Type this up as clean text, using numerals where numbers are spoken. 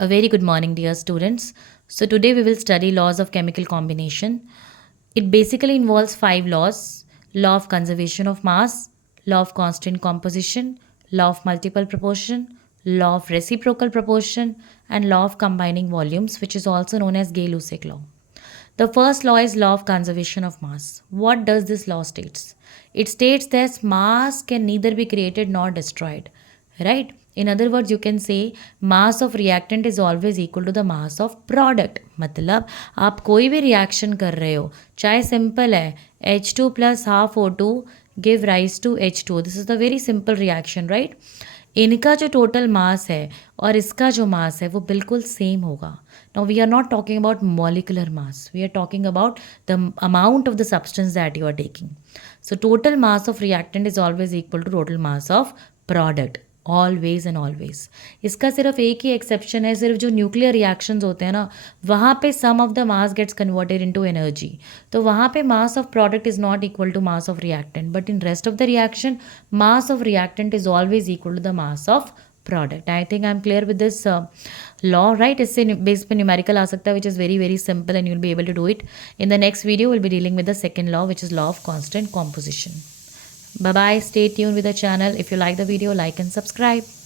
A very good morning, dear students. So, today we will study laws of chemical combination. It basically involves five laws: law of conservation of mass, law of constant composition, law of multiple proportion, law of reciprocal proportion, and law of combining volumes, which is also known as Gay-Lussac law. The first law is law of conservation of mass. What does this law states? It states that mass can neither be created nor destroyed, right? In other words, you can say mass of reactant is always equal to the mass of product. मतलब आप कोई भी reaction कर रहे हो, चाहे simple है, H2 plus half O2 give rise to H2. This is the very simple reaction, right? इनका जो टोटल मास है और इसका जो मास है वो बिल्कुल सेम होगा. Now we are not talking about molecular mass, we are talking about the amount of the substance that you are taking. So total mass of reactant is always equal to total mass of product, always and always. इसका सिर्फ एक ही exception है, सिर्फ जो nuclear reactions होते हैं ना, वहाँ पे some of the mass gets converted into energy. तो वहाँ पे mass of product is not equal to mass of reactant, but in rest of the reaction mass of reactant is always equal to the mass of product. I think I'm clear with this law, right? इससे base पे numerical आ सकता है, which is very very simple and you'll be able to do it. In the next video we'll be dealing with the second law, which is law of constant composition. Bye bye, stay tuned with the channel. If you like the video, like and subscribe.